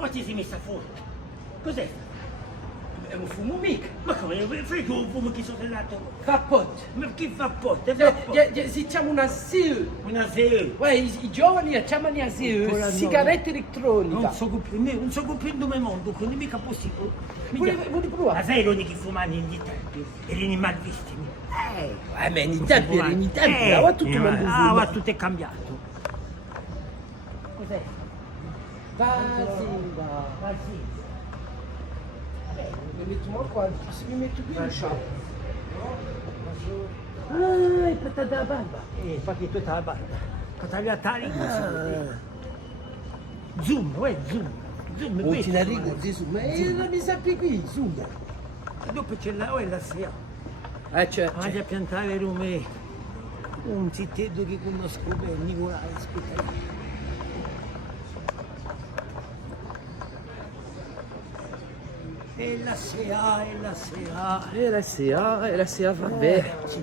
Ma ti sei messa fuori? Cos'è? È un fumo mica. Ma come? Fai tu un fumo che sono relato? Fa pot. Ma chi fa pote? Fa pote? Si chiama una SIL. Una sera. I giovani chiamano la SIL, Ancora no. sigaretta elettronica. Non so più dove mondo, quindi mica possibile. Vuoi provare? Ma sai l'unico che fumano in tempi? Erano malvistimi. Ma in tempi, ora tutto il mondo Ah, fuma. ma tutto è cambiato. Cos'è? Vasilva. Mi metto qua, se mi metto qui non c'ho. Ah, è per tagliare la barba. Infatti tutta la barba. Per tagliare la lingua. Zoom, zoom. Zoom, Non ti ne ricordi su, ma mi sappi qui, su. E dopo c'è la sera. C'è. Vado a piantare come un zittello che conosco bene, Nicolai, aspetta. E la sera, La SIA, vabbè. sì.